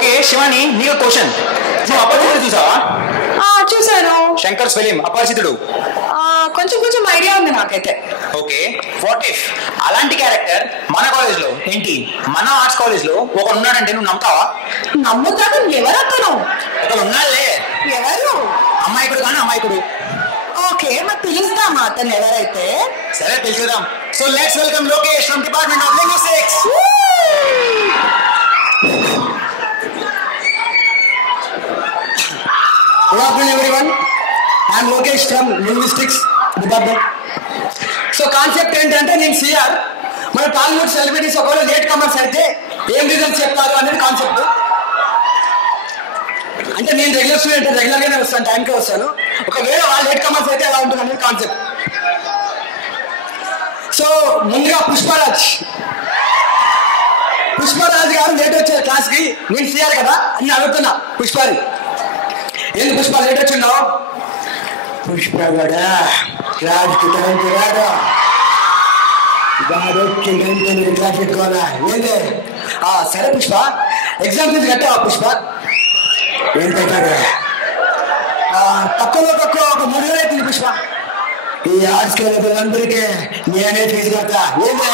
Okay Shivani, నీకు question. నువ్వు అపరిచితుడు చూసావా? చూసాను. శంకర్స్ ఫిలిం అపరిచితుడు. కొంచెం కొంచెం ఐడియా ఉంది నాకైతే. ఓకే, వాట్ ఇఫ్ అలాంటి క్యారెక్టర్ మన కాలేజ్ లో ఏంటి మన ఆర్ట్స్ కాలేజ్ లో ఒకడు ఉన్నాడంటే నువ్వు నమ్ముతావా? నమ్ముతాను. ఎవరతను? ఒకడు ఉన్నాడులే. ఎవరు? అమ్మాయికుడు కానీ అమ్మాయికుడు. ఓకే, మరి పిలుస్తామా అతను ఎవరైతే? సరే పిలుచుదాం. So let's welcome Lokesh from department of linguistics. Good afternoon everyone. I am Lokesh from Linguistics Department. So concept ఏంటంటే నేను సిఆర్. మన టాలీవుడ్ సెలబ్రిటీస్ ఒకవేళ లేట్ కమర్స్ అయితే ఏం రీజన్స్ చెప్తారు అనేది కాన్సెప్ట్. అంటే నేను రెగ్యులర్ స్టూడెంట్, రెగ్యులర్గానే వస్తాను, టైంకే వస్తాను. ఒకవేళ వాళ్ళు లేట్ కమర్స్ అయితే ఎలా ఉంటుంది అనేది కాన్సెప్ట్. సో ముందుగా పుష్పరాజ్ గారు లేట్ వచ్చారు క్లాస్కి. నేను సిఆర్ కదా అని అడుగుతున్నా పుష్పాని, ఏంది పుష్ప లేట్ వచ్చిన్నావు? పుష్ప కూడా క్లాస్కి టైంకి రాడు, క్లాస్ పెట్టుకోవాలా ఏంది? సరే పుష్ప, ఎగ్జామ్ ఫీజు కట్టావా పుష్ప? ఏం కట్టాడు? తక్కువ ఒక 3,000 అవుతుంది పుష్ప. ఈ ఆర్ట్స్కి అందరికీ నేనే ఫీజు కట్టా ఏంది?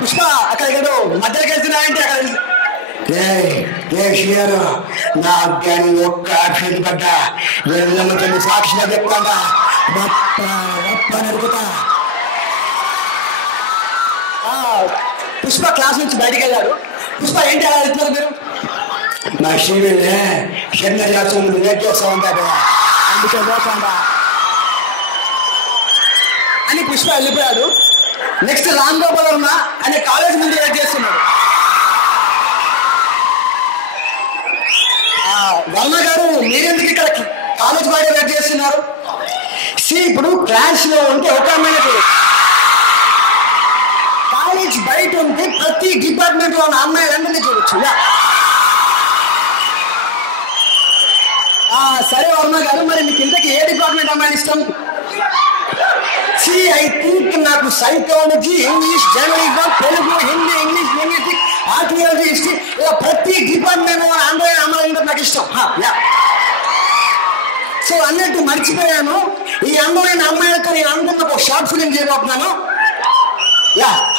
పుష్ప అక్కడ ఏదో మధ్యలోకి వెళ్తున్నాయంటే అక్కడ నాకు కానీ ఒక్క అక్షరం పడ్డా వెళ్ళమ్మతో సాక్షిగా చెప్తాడా నడుపుతా. పుష్ప క్లాస్ నుంచి బయటికి వెళ్ళాడు. పుష్ప ఏంటి అలా వెళ్తున్నారు మీరు? మా శ్రీవెళ్ళే చిన్న క్లాస్ వెయిట్ చేస్తా ఉంటాడు, అందుకే పోతాడా అని పుష్ప వెళ్ళిపోయాడు. నెక్స్ట్ రామ్ గోపాల్ వర్మ అనే కాలేజ్ ముందు వెయిట్ చేస్తున్నాడు. వర్మ గారు మీరెందుకు ఇక్కడ కాలేజ్ బయట వెయిట్ చేస్తున్నారు? ఇప్పుడు క్లాస్ లో ఉంటే ఒక అమ్మాయినే చూడొచ్చు, కాలేజ్ బయట ఉంటే ప్రతి డిపార్ట్మెంట్ లో ఉన్న అమ్మాయిలందరినీ చూడొచ్చు. సరే వర్మ గారు, మరి మీకు ఇంతకీ ఏ డిపార్ట్మెంట్ అమ్మాయిలు ఇష్టం? ఐ థింక్ నాకు psychology, English, journalism, Telugu, Hindi, English, linguistics, archaeology, history, ఇలా ప్రతి డిపార్ట్మెంట్ అందరూ అమ్మాయిలు నాకు ఇష్టం. సో అన్నట్టు మర్చిపోయాను, ఈ అందమైన అమ్మాయిలతో నేను అనుకున్న ఒక షార్ట్ ఫిలిం చేయబోతున్నాను.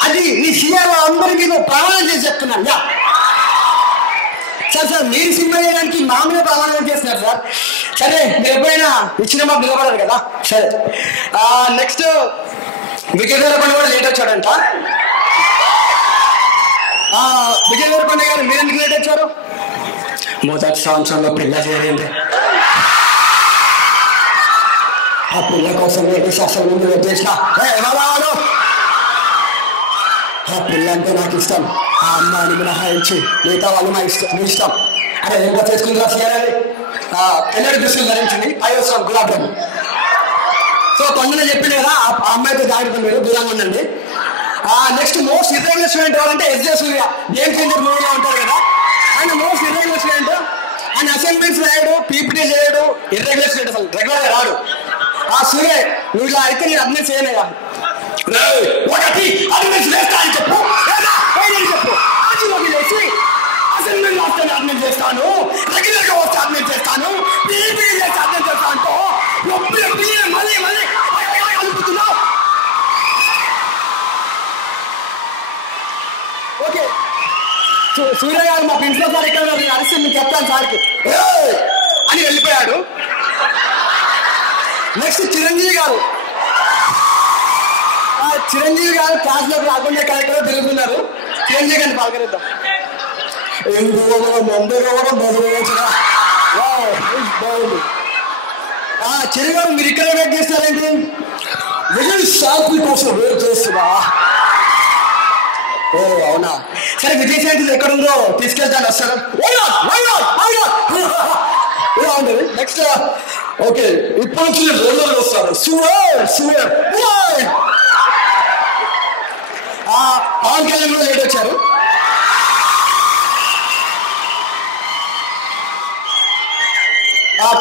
అది మీ సీఆర్ అందరికీ ప్రమాణం చేసి చెప్తున్నాను. సార్ మీరు సినిమా చేయడానికి మామూలుగా ప్రమాణం చేస్తున్నారు సార్. సరే మీరు ఎప్పుడైనా ఇచ్చిన మాకు నిలబడారు కదా. సరే నెక్స్ట్ విజయ్ దేవరకొండ కూడా లేట్ వచ్చాడంట. విజయ్ దేవరకొండ గారు మీరు ఎందుకు లేట్ వచ్చారు? మొదటి సంవత్సరంలో పిల్ల చేరింది, ఆ పిల్ల కోసం శాస్త్రం ముందు వెయిట్ చేసిన. ఆ పిల్ల అంటే నాకు ఇష్టం, ఆ అమ్మాయిని మినహాయించి మిగతా వాళ్ళు నా ఇష్టం, మీ ఇష్టం. అరే ఎంత చేసుకుందా చేయాలి? తెల్లడి దుస్తులు ధరించింది, 5 సంవత్సరం గులాబ్ జామున్. సో కొందరు చెప్పింది కదా ఆ అమ్మాయితో జాగ్రత్త, మీరు దూరంగా ఉండండి. నెక్స్ట్ మోస్ట్ ఇర్రెగ్యులర్ స్టూడెంట్ ఎవరంటే ఎస్జే సూర్య, గేమ్ చేంజర్ మూవీలో ఉంటారు కదా, ఆయన మోస్ట్ ఇర్రెగ్యులర్ స్టూడెంట్. ఆయన అసైన్మెంట్స్ రాయడు, పీపీటీ చేయడు, ఇర్రెగ్యులర్ స్టూడెంట్, అసలు రెగ్యులర్గా రాడు. సూర్య నువ్వు ఇలా అయితే నేను అడ్మిట్ చేయలేదా? ఒకటి అడ్మిట్ చేస్తా అని చెప్పు, చెప్పు ఆజీలోకి లేచి అసైన్మెంట్ వస్తే అడ్మిట్ చేస్తాను, రెగ్యులర్గా వస్తే అడ్మిట్ చేస్తాను, పీపీటీ చేస్తే అడ్మిట్ చేస్తాను. మళ్ళీ మళ్ళీ అనుకుంటున్నావు. ఓకే సూర్య గారు మా ప్రిన్సిపల్ సార్ ఇక్కడ అరిస్తే నేను చెప్తాను సార్కి అని వెళ్ళిపోయాడు. నెక్స్ట్ చిరంజీవి గారు క్లాస్ లోకి రాకుండా కరెక్ట్గా తిరుగుతున్నారు. చిరంజీవి గారిని పలకరిద్దాం. చిరంజీవి గారు మీరు ఇక్కడ వెయిట్ చేస్తారేంటి? విజయ్ శాంతి కోసం వెయిట్ చేస్తున్నా. ఓ అవునా, సరే విజయ్ శాంతి ఎక్కడుందో తీసుకెళ్తాను, వస్తాను. ఇలా ఉండదు. నెక్స్ట్ ఓకే ఇప్పుడు నుంచి రోలర్లు వస్తారు. పవన్ కళ్యాణ్ కూడా లేట్ వచ్చారు.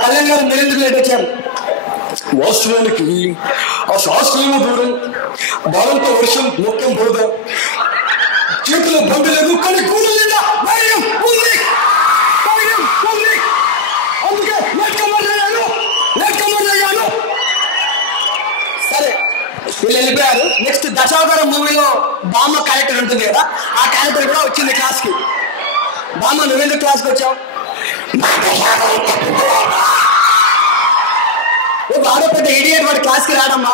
కళ్యాణ్ గారు మీరెందుకు లేట్ వచ్చారు? వాస్తవానికి ఆ శాస్త్రీయ దూరం దానంతో వర్షం మొత్తం పోదా చేతులు బంధువులకు కొన్ని కూలు లేదా ధైర్యం ఉంది, ధైర్యం ఉంది. అందుకే లేట్కమర్రయ్యాను. సరే వీళ్ళు వెళ్ళిపోయారు. నెక్స్ట్ దశావతారం మూవీలో బామ్మ క్యారెక్టర్ ఉంటుంది కదా, ఆ క్యారెక్టర్ కూడా వచ్చింది క్లాస్ కి. బామ్మ నువ్వెందుకు క్లాస్కి వచ్చావు? వాడో పెద్ద ఇడియట్, వాడు క్లాస్కి రాడమ్మా.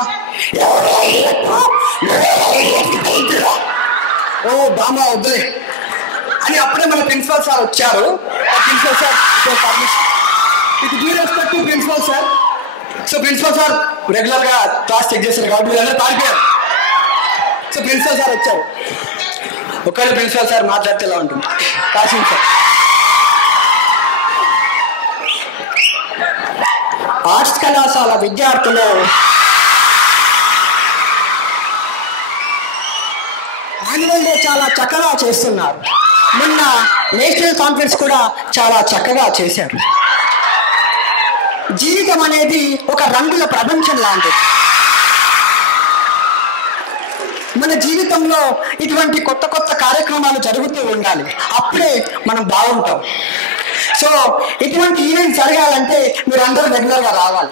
ఓ బామ్మ వద్దులే అని అప్పుడే మన ప్రిన్సిపల్ సార్ వచ్చారు. Principal sir with due respect to principal sir. So principal sir regular గా క్లాస్ చెక్ చేశారు కాబట్టి వీళ్ళందరూ పారిపోయారు. సో ప్రిన్సిపల్ సార్ వచ్చారు. ఒకవేళ ప్రిన్సిపల్ సార్ మాట్లాడితే ఎలా ఉంటుంది? కాసింగ్ సార్, ఆర్ట్స్ కళాశాల విద్యార్థులు యాన్యువల్ డే చాలా చక్కగా చేస్తున్నారు. మొన్న నేషనల్ కాన్ఫరెన్స్ కూడా చాలా చక్కగా చేశారు. జీవితం అనేది ఒక రంగుల ప్రపంచం లాంటిది. మన జీవితంలో ఇటువంటి కొత్త కొత్త కార్యక్రమాలు జరుగుతూ ఉండాలి, అప్పుడే మనం బాగుంటాం. సో ఇటువంటి ఈవెంట్ జరగాలంటే మీరందరూ రెగ్యులర్గా రావాలి.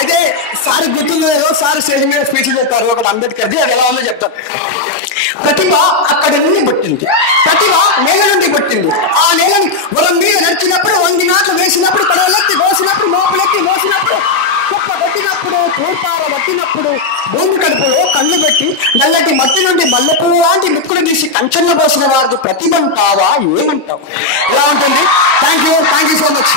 అయితే సార్ గుర్తుందో ఏదో సార్ స్టేజ్ మీద స్పీచ్ చెప్పారు ఒకటి అంబేద్కర్ది, అది ఎలా ఉందో చెప్తారు. ప్రతిభ అక్కడి నుండి పుట్టింది, ప్రతిభ నేల నుండి పుట్టింది. ఆ నేలని వరం మీద నడిచినప్పుడు, వంగి నాట్లు వేసినప్పుడు, పడవలెత్తి కోసినప్పుడు, మోపులెత్తి మోసినప్పుడు, కుప్ప కొట్టినప్పుడు, పూర్పార పట్టినప్పుడు, భూమి కడుపులో కళ్ళు పెట్టి నల్లటి మట్టి నుండి మల్లెపువ్వు లాంటి ముక్కులు తీసి కంచెల్లో పోసిన వారికి ప్రతిభ అంటావా, ఏమంటావు? ఎలా ఉంటుంది? Thank you so much.